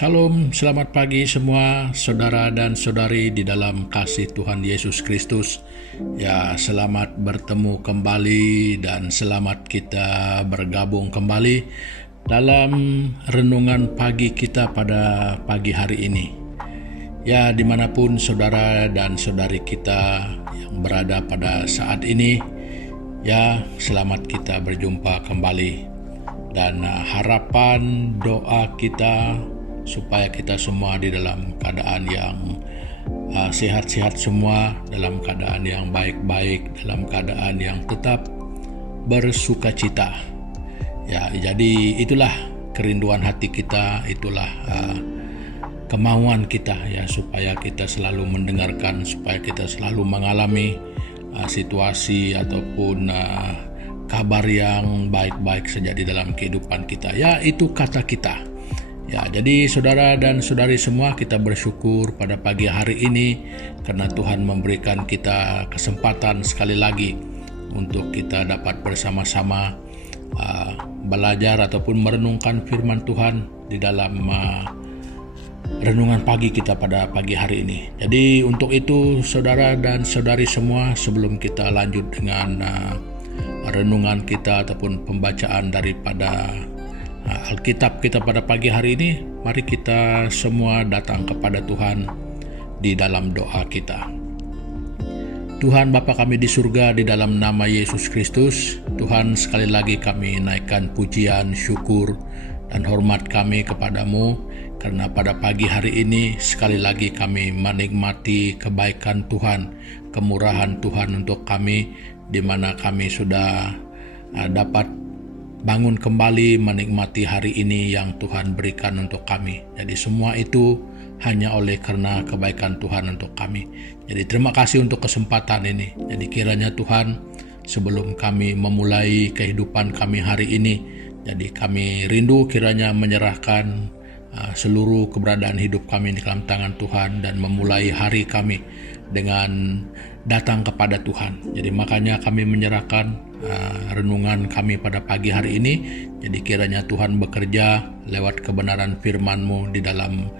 Shalom, selamat pagi semua saudara dan saudari di dalam kasih Tuhan Yesus Kristus. Ya, selamat bertemu kembali dan selamat kita bergabung kembali dalam renungan pagi kita pada pagi hari ini. Ya, dimanapun saudara dan saudari kita yang berada pada saat ini, ya selamat kita berjumpa kembali. Dan harapan doa kita supaya kita semua di dalam keadaan yang sehat-sehat semua, dalam keadaan yang baik-baik, dalam keadaan yang tetap bersukacita. Ya, jadi itulah kerinduan hati kita, itulah kemauan kita ya, supaya kita selalu mendengarkan, supaya kita selalu mengalami situasi ataupun kabar yang baik-baik saja di dalam kehidupan kita. Ya, itu kata kita. Ya, jadi saudara dan saudari semua, kita bersyukur pada pagi hari ini karena Tuhan memberikan kita kesempatan sekali lagi untuk kita dapat bersama-sama belajar ataupun merenungkan firman Tuhan di dalam renungan pagi kita pada pagi hari ini. Jadi untuk itu saudara dan saudari semua, sebelum kita lanjut dengan renungan kita ataupun pembacaan daripada Alkitab kita pada pagi hari ini, mari kita semua datang kepada Tuhan di dalam doa kita. Tuhan Bapa kami di surga, di dalam nama Yesus Kristus, Tuhan, sekali lagi kami naikkan pujian, syukur, dan hormat kami kepadamu, karena pada pagi hari ini sekali lagi kami menikmati kebaikan Tuhan, kemurahan Tuhan untuk kami, di mana kami sudah dapat bangun kembali menikmati hari ini yang Tuhan berikan untuk kami. Jadi semua itu hanya oleh karena kebaikan Tuhan untuk kami. Jadi terima kasih untuk kesempatan ini. Jadi kiranya Tuhan, sebelum kami memulai kehidupan kami hari ini, jadi kami rindu kiranya menyerahkan seluruh keberadaan hidup kami di dalam tangan Tuhan dan memulai hari kami dengan datang kepada Tuhan. Jadi makanya kami menyerahkan renungan kami pada pagi hari ini. Jadi kiranya Tuhan bekerja lewat kebenaran firman-Mu di dalam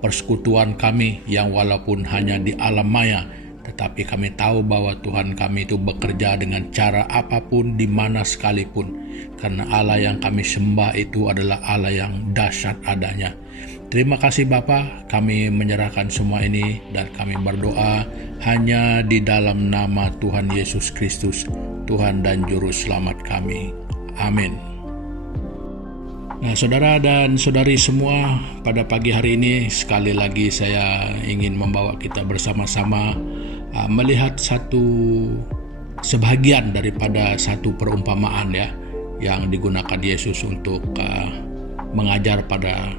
persekutuan kami yang walaupun hanya di alam maya, tetapi kami tahu bahwa Tuhan kami itu bekerja dengan cara apapun, di mana sekalipun, karena Allah yang kami sembah itu adalah Allah yang dahsyat adanya. Terima kasih Bapa, kami menyerahkan semua ini dan kami berdoa hanya di dalam nama Tuhan Yesus Kristus, Tuhan dan Juru Selamat kami. Amin. Nah, saudara dan saudari semua, pada pagi hari ini sekali lagi saya ingin membawa kita bersama-sama melihat sebahagian daripada satu perumpamaan ya, yang digunakan Yesus untuk mengajar pada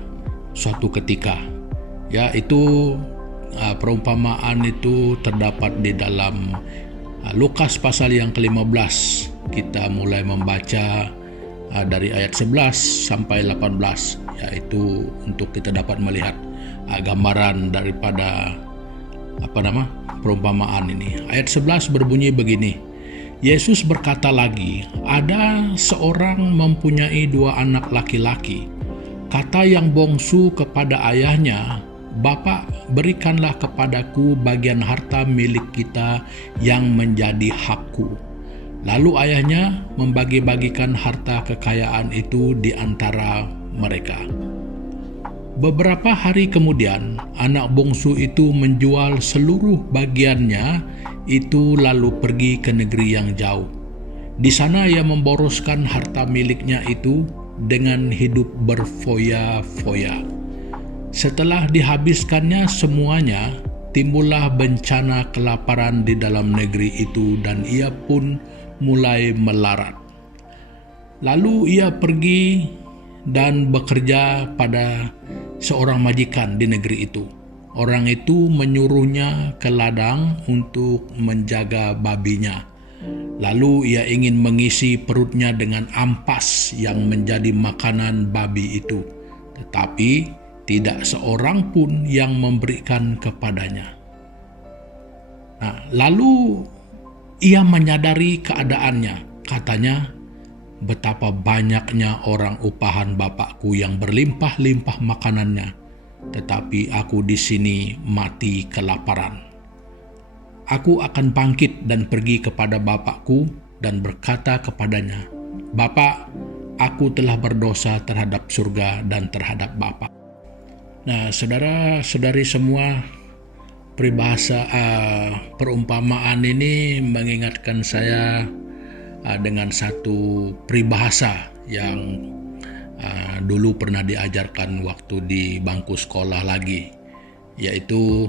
suatu ketika. Ya, itu perumpamaan itu terdapat di dalam Lukas pasal yang ke-15. Kita mulai membaca dari ayat 11 sampai 18, yaitu untuk kita dapat melihat gambaran daripada perumpamaan ini. Ayat 11 berbunyi begini. Yesus berkata lagi, ada seorang mempunyai 2 anak laki-laki. Kata yang bongsu kepada ayahnya, "Bapak, berikanlah kepadaku bagian harta milik kita yang menjadi hakku." Lalu ayahnya membagi-bagikan harta kekayaan itu di antara mereka. Beberapa hari kemudian, anak bongsu itu menjual seluruh bagiannya itu lalu pergi ke negeri yang jauh. Di sana ia memboroskan harta miliknya itu dengan hidup berfoya-foya. Setelah dihabiskannya semuanya, timbullah bencana kelaparan di dalam negeri itu dan ia pun mulai melarat. Lalu ia pergi dan bekerja pada seorang majikan di negeri itu. Orang itu menyuruhnya ke ladang untuk menjaga babinya. Lalu ia ingin mengisi perutnya dengan ampas yang menjadi makanan babi itu, tetapi tidak seorang pun yang memberikan kepadanya. Nah, lalu ia menyadari keadaannya. Katanya, betapa banyaknya orang upahan bapakku yang berlimpah-limpah makanannya, tetapi aku di sini mati kelaparan. Aku akan bangkit dan pergi kepada bapakku dan berkata kepadanya, Bapa, aku telah berdosa terhadap surga dan terhadap Bapa. Nah, saudara-saudari semua, peribahasa perumpamaan ini mengingatkan saya dengan satu peribahasa yang dulu pernah diajarkan waktu di bangku sekolah lagi, yaitu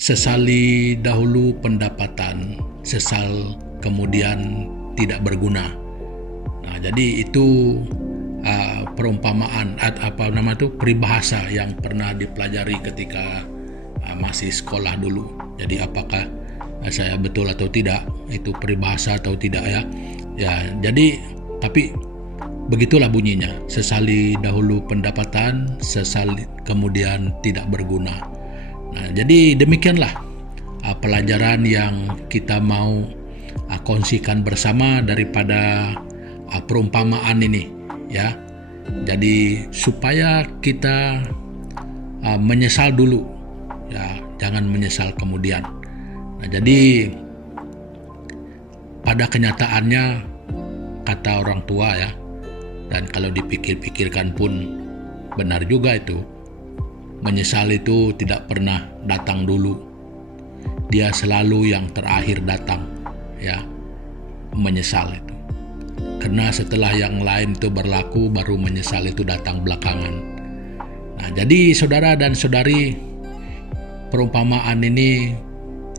sesali dahulu pendapatan, sesal kemudian tidak berguna. Nah, jadi itu perumpamaan peribahasa yang pernah dipelajari ketika masih sekolah dulu. Jadi apakah saya betul atau tidak itu peribahasa atau tidak ya? Ya, jadi tapi begitulah bunyinya. Sesali dahulu pendapatan, sesali kemudian tidak berguna. Nah, jadi demikianlah pelajaran yang kita mau kongsikan bersama daripada perumpamaan ini, ya. Jadi supaya kita menyesal dulu, ya, jangan menyesal kemudian. Nah, jadi pada kenyataannya kata orang tua ya, dan kalau dipikir-pikirkan pun benar juga itu. Menyesal itu tidak pernah datang dulu. Dia selalu yang terakhir datang, ya. Menyesal itu. Karena setelah yang lain itu berlaku, baru menyesal itu datang belakangan. Nah, jadi saudara dan saudari, perumpamaan ini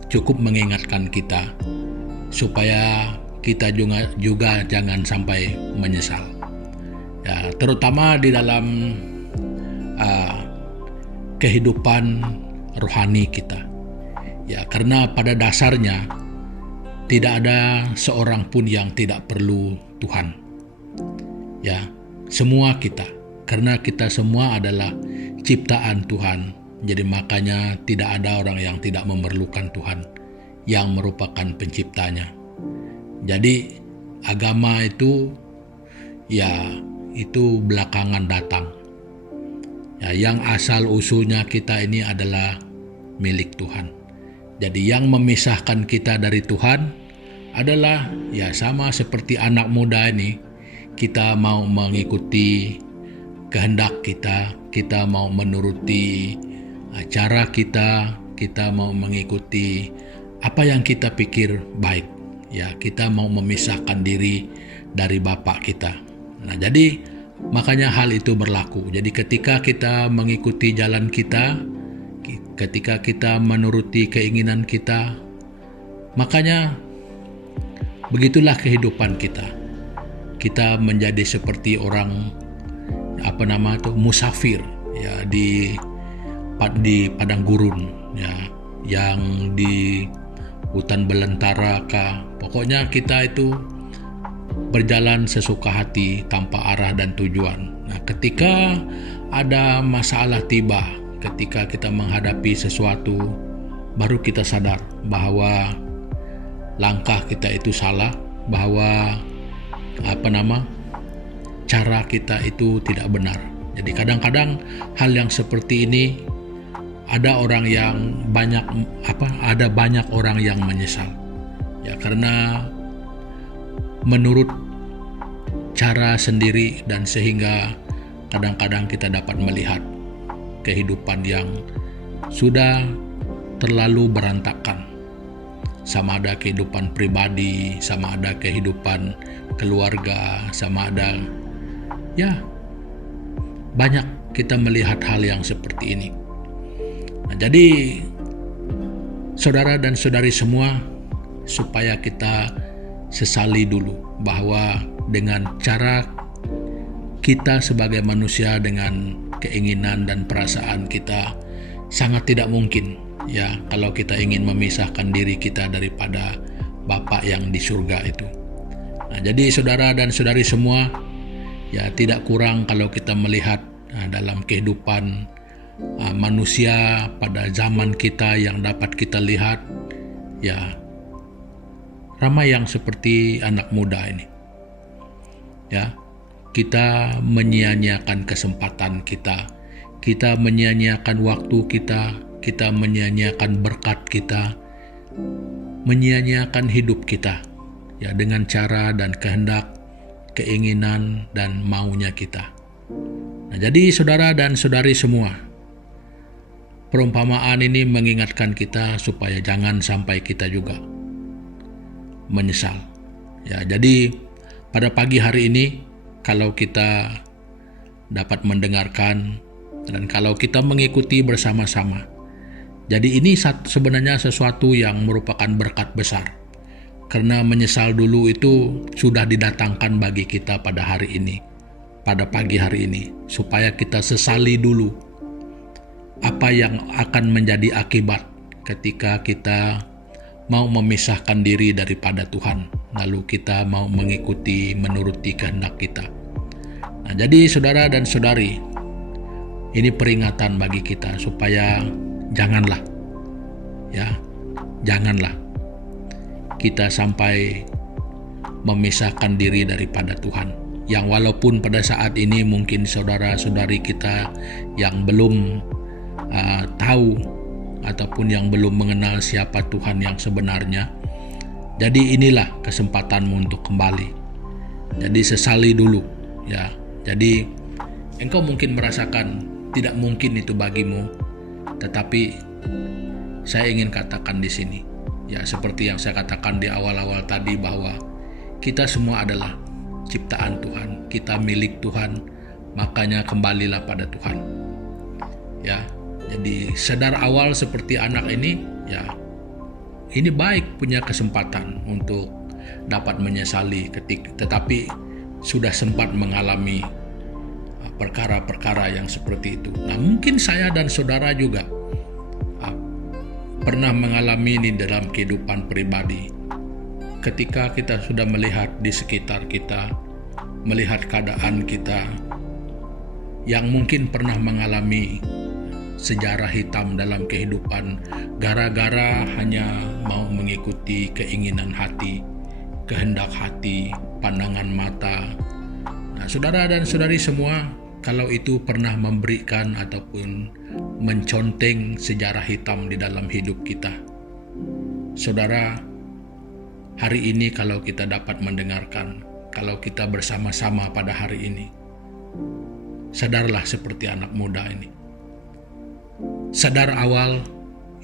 cukup mengingatkan kita supaya kita juga jangan sampai menyesal. Ya, terutama di dalam kehidupan rohani kita. Ya, karena pada dasarnya tidak ada seorang pun yang tidak perlu Tuhan. Ya, semua kita, karena kita semua adalah ciptaan Tuhan. Jadi makanya tidak ada orang yang tidak memerlukan Tuhan yang merupakan penciptanya. Jadi agama itu ya itu belakangan datang. Ya, yang asal usulnya kita ini adalah milik Tuhan. Jadi yang memisahkan kita dari Tuhan adalah ya sama seperti anak muda ini. Kita mau mengikuti kehendak kita mau menuruti cara kita mau mengikuti apa yang kita pikir baik. Ya, kita mau memisahkan diri dari Bapa kita. Nah, jadi makanya hal itu berlaku. Jadi ketika kita mengikuti jalan kita, ketika kita menuruti keinginan kita, makanya begitulah kehidupan kita. Kita menjadi seperti orang musafir ya di padang gurun ya, yang di hutan belantara kah. Pokoknya kita itu berjalan sesuka hati tanpa arah dan tujuan. Nah, ketika ada masalah tiba, ketika kita menghadapi sesuatu, baru kita sadar bahwa langkah kita itu salah, bahwa cara kita itu tidak benar. Jadi kadang-kadang hal yang seperti ini ada banyak orang yang menyesal. Ya, karena menurut cara sendiri, dan sehingga kadang-kadang kita dapat melihat kehidupan yang sudah terlalu berantakan. Sama ada kehidupan pribadi, sama ada kehidupan keluarga, sama ada ya banyak kita melihat hal yang seperti ini. Nah, jadi saudara dan saudari semua, supaya kita sesali dulu bahwa dengan cara kita sebagai manusia, dengan keinginan dan perasaan kita, sangat tidak mungkin ya kalau kita ingin memisahkan diri kita daripada Bapa yang di surga itu. Nah, jadi saudara dan saudari semua, ya tidak kurang kalau kita melihat dalam kehidupan manusia pada zaman kita yang dapat kita lihat, ya ramai yang seperti anak muda ini. Ya, kita menyia-nyiakan kesempatan kita, kita menyia-nyiakan waktu kita menyia-nyiakan berkat kita, menyia-nyiakan hidup kita, ya, dengan cara dan kehendak, keinginan dan maunya kita. Nah, jadi saudara dan saudari semua, perumpamaan ini mengingatkan kita supaya jangan sampai kita juga menyesal. Ya, jadi pada pagi hari ini kalau kita dapat mendengarkan dan kalau kita mengikuti bersama-sama, jadi ini sebenarnya sesuatu yang merupakan berkat besar. Karena menyesal dulu itu sudah didatangkan bagi kita pada hari ini, pada pagi hari ini, supaya kita sesali dulu apa yang akan menjadi akibat ketika kita mau memisahkan diri daripada Tuhan, lalu kita mau mengikuti menuruti kehendak kita. Nah, jadi saudara dan saudari, ini peringatan bagi kita supaya janganlah kita sampai memisahkan diri daripada Tuhan. Yang walaupun pada saat ini mungkin saudara-saudari kita yang belum tahu ataupun yang belum mengenal siapa Tuhan yang sebenarnya, jadi inilah kesempatanmu untuk kembali. Jadi sesali dulu, ya. Jadi engkau mungkin merasakan tidak mungkin itu bagimu, tetapi saya ingin katakan di sini, ya, seperti yang saya katakan di awal-awal tadi, bahwa kita semua adalah ciptaan Tuhan, kita milik Tuhan, makanya kembalilah pada Tuhan. Ya, jadi sadar awal seperti anak ini, ya, ini baik punya kesempatan untuk dapat menyesali tetapi sudah sempat mengalami perkara-perkara yang seperti itu. Nah, mungkin saya dan saudara juga pernah mengalami ini dalam kehidupan pribadi. Ketika kita sudah melihat di sekitar kita, melihat keadaan kita yang mungkin pernah mengalami sejarah hitam dalam kehidupan gara-gara hanya mau mengikuti keinginan hati, kehendak hati, pandangan mata. Nah, saudara dan saudari semua, kalau itu pernah memberikan ataupun menconteng sejarah hitam di dalam hidup kita, saudara, hari ini kalau kita dapat mendengarkan, kalau kita bersama-sama pada hari ini, sadarlah seperti anak muda ini. Sadar awal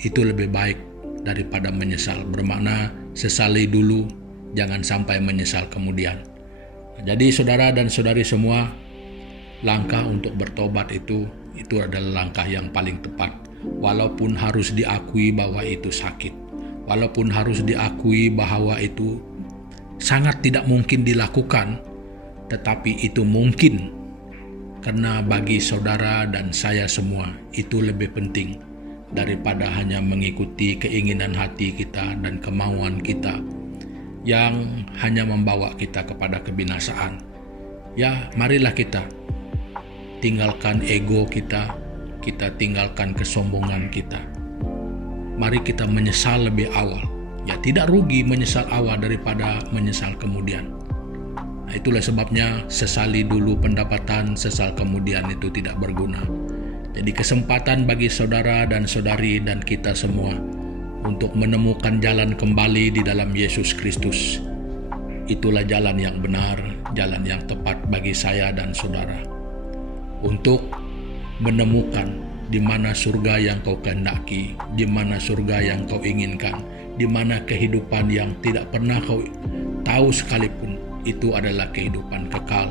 itu lebih baik daripada menyesal. Bermakna sesali dulu, jangan sampai menyesal kemudian. Jadi saudara dan saudari semua, langkah untuk bertobat itu adalah langkah yang paling tepat. Walaupun harus diakui bahwa itu sakit, walaupun harus diakui bahwa itu sangat tidak mungkin dilakukan, tetapi itu mungkin. Karena bagi saudara dan saya semua itu lebih penting daripada hanya mengikuti keinginan hati kita dan kemauan kita yang hanya membawa kita kepada kebinasaan. Ya, marilah kita tinggalkan ego kita tinggalkan kesombongan kita. Mari kita menyesal lebih awal. Ya, tidak rugi menyesal awal daripada menyesal kemudian. Nah, itulah sebabnya sesali dulu pendapatan, sesal kemudian itu tidak berguna. Jadi kesempatan bagi saudara dan saudari dan kita semua untuk menemukan jalan kembali di dalam Yesus Kristus. Itulah jalan yang benar, jalan yang tepat bagi saya dan saudara. Untuk menemukan di mana surga yang kau kehendaki, di mana surga yang kau inginkan, di mana kehidupan yang tidak pernah kau tahu sekalipun, itu adalah kehidupan kekal,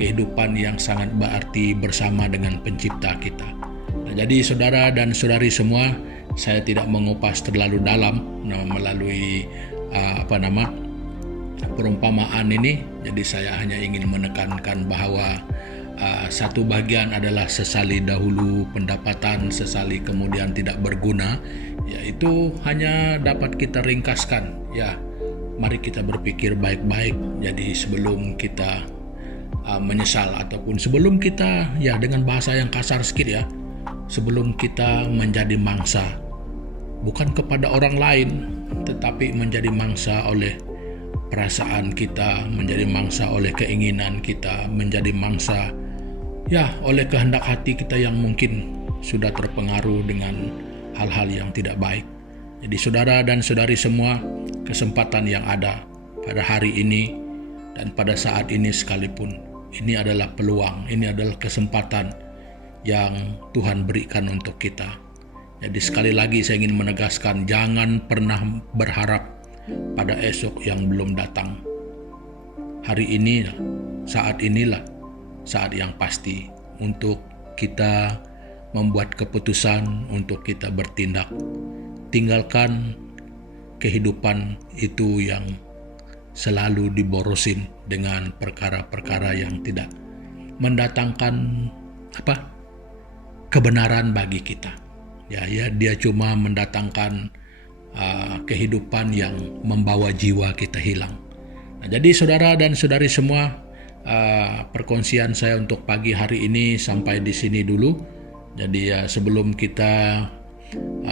kehidupan yang sangat berarti bersama dengan pencipta kita. Nah, jadi saudara dan saudari semua, saya tidak mengupas terlalu dalam melalui perumpamaan ini. Jadi saya hanya ingin menekankan bahwa satu bagian adalah sesali dahulu pendapatan, sesali kemudian tidak berguna. Yaitu hanya dapat kita ringkaskan. Ya, mari kita berpikir baik-baik. Jadi sebelum kita menyesal ataupun sebelum kita, ya dengan bahasa yang kasar sedikit ya, sebelum kita menjadi mangsa, bukan kepada orang lain, tetapi menjadi mangsa oleh perasaan kita, menjadi mangsa oleh keinginan kita, menjadi mangsa Ya, oleh kehendak hati kita yang mungkin sudah terpengaruh dengan hal-hal yang tidak baik. Jadi saudara dan saudari semua, kesempatan yang ada pada hari ini dan pada saat ini sekalipun, ini adalah peluang, ini adalah kesempatan yang Tuhan berikan untuk kita. Jadi sekali lagi saya ingin menegaskan, jangan pernah berharap pada esok yang belum datang. Hari ini, saat inilah saat yang pasti untuk kita membuat keputusan, untuk kita bertindak. Tinggalkan kehidupan itu yang selalu diborosin dengan perkara-perkara yang tidak mendatangkan kebenaran bagi kita. Ya, dia cuma mendatangkan kehidupan yang membawa jiwa kita hilang. Nah, jadi saudara dan saudari semua, perkongsian saya untuk pagi hari ini sampai di sini dulu. Jadi sebelum kita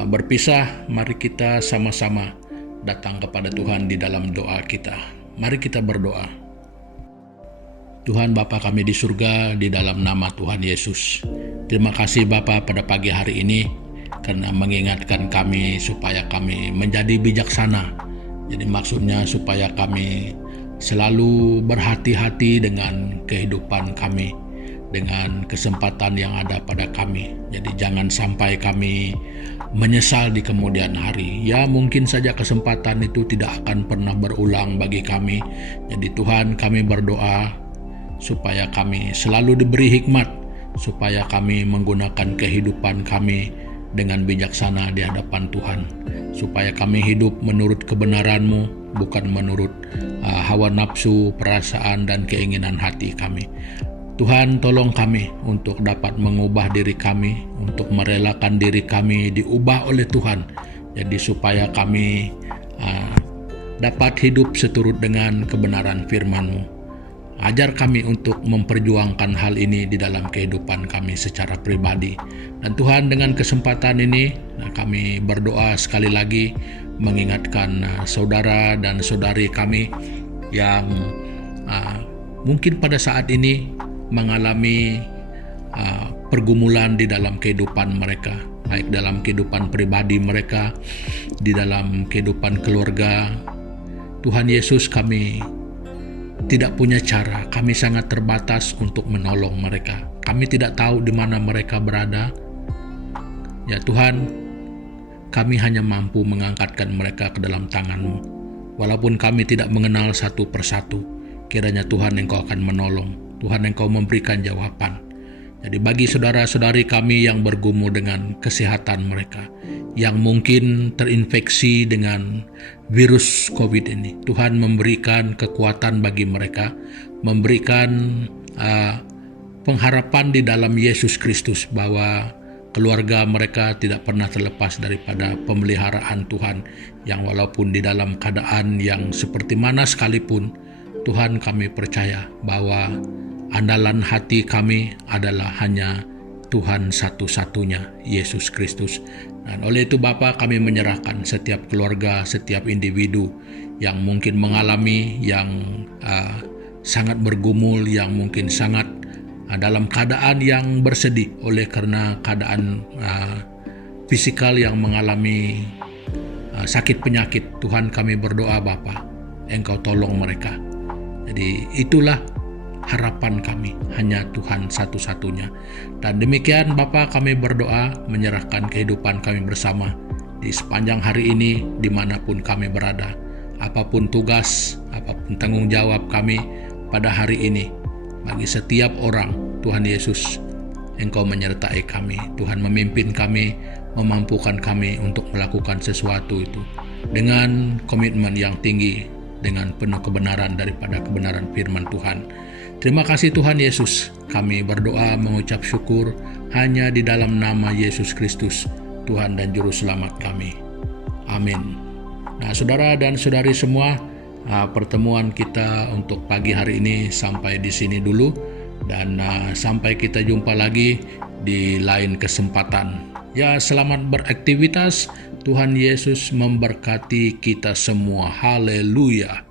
berpisah, mari kita sama-sama datang kepada Tuhan di dalam doa kita. Mari kita berdoa. Tuhan Bapa kami di surga, di dalam nama Tuhan Yesus, terima kasih Bapa pada pagi hari ini karena mengingatkan kami supaya kami menjadi bijaksana. Jadi maksudnya supaya kami selalu berhati-hati dengan kehidupan kami, dengan kesempatan yang ada pada kami. Jadi jangan sampai kami menyesal di kemudian hari. Ya, mungkin saja kesempatan itu tidak akan pernah berulang bagi kami. Jadi Tuhan, kami berdoa supaya kami selalu diberi hikmat, supaya kami menggunakan kehidupan kami dengan bijaksana di hadapan Tuhan, supaya kami hidup menurut kebenaran-Mu, bukan menurut hawa nafsu, perasaan, dan keinginan hati kami. Tuhan, tolong kami untuk dapat mengubah diri kami, untuk merelakan diri kami diubah oleh Tuhan, jadi supaya kami dapat hidup seturut dengan kebenaran firman-Mu. Ajar kami untuk memperjuangkan hal ini di dalam kehidupan kami secara pribadi. Dan Tuhan, dengan kesempatan ini kami berdoa sekali lagi mengingatkan saudara dan saudari kami yang mungkin pada saat ini mengalami pergumulan di dalam kehidupan mereka, baik dalam kehidupan pribadi mereka, di dalam kehidupan keluarga. Tuhan Yesus, kami tidak punya cara, kami sangat terbatas untuk menolong mereka. Kami tidak tahu di mana mereka berada. Ya Tuhan, kami hanya mampu mengangkatkan mereka ke dalam tangan-Mu. Walaupun kami tidak mengenal satu persatu, kiranya Tuhan Engkau akan menolong. Tuhan, Engkau memberikan jawaban. Jadi bagi saudara-saudari kami yang bergumul dengan kesehatan mereka, yang mungkin terinfeksi dengan virus COVID ini, Tuhan memberikan kekuatan bagi mereka, memberikan pengharapan di dalam Yesus Kristus bahwa keluarga mereka tidak pernah terlepas daripada pemeliharaan Tuhan, yang walaupun di dalam keadaan yang seperti mana sekalipun, Tuhan, kami percaya bahwa andalan hati kami adalah hanya Tuhan satu-satunya, Yesus Kristus. Dan oleh itu Bapa, kami menyerahkan setiap keluarga, setiap individu yang mungkin mengalami, yang sangat bergumul, yang mungkin sangat dalam keadaan yang bersedih oleh karena keadaan fisikal yang mengalami sakit penyakit. Tuhan, kami berdoa Bapa, Engkau tolong mereka. Jadi itulah harapan kami, hanya Tuhan satu-satunya. Dan demikian Bapa, kami berdoa menyerahkan kehidupan kami bersama di sepanjang hari ini, dimanapun kami berada, apapun tugas, apapun tanggung jawab kami pada hari ini. Bagi setiap orang, Tuhan Yesus, Engkau menyertai kami. Tuhan memimpin kami, memampukan kami untuk melakukan sesuatu itu dengan komitmen yang tinggi, dengan penuh kebenaran daripada kebenaran firman Tuhan. Terima kasih Tuhan Yesus, kami berdoa mengucap syukur hanya di dalam nama Yesus Kristus, Tuhan dan Juru Selamat kami. Amin. Nah, saudara dan saudari semua, pertemuan kita untuk pagi hari ini sampai di sini dulu, dan sampai kita jumpa lagi di lain kesempatan. Ya, selamat beraktivitas. Tuhan Yesus memberkati kita semua. Haleluya.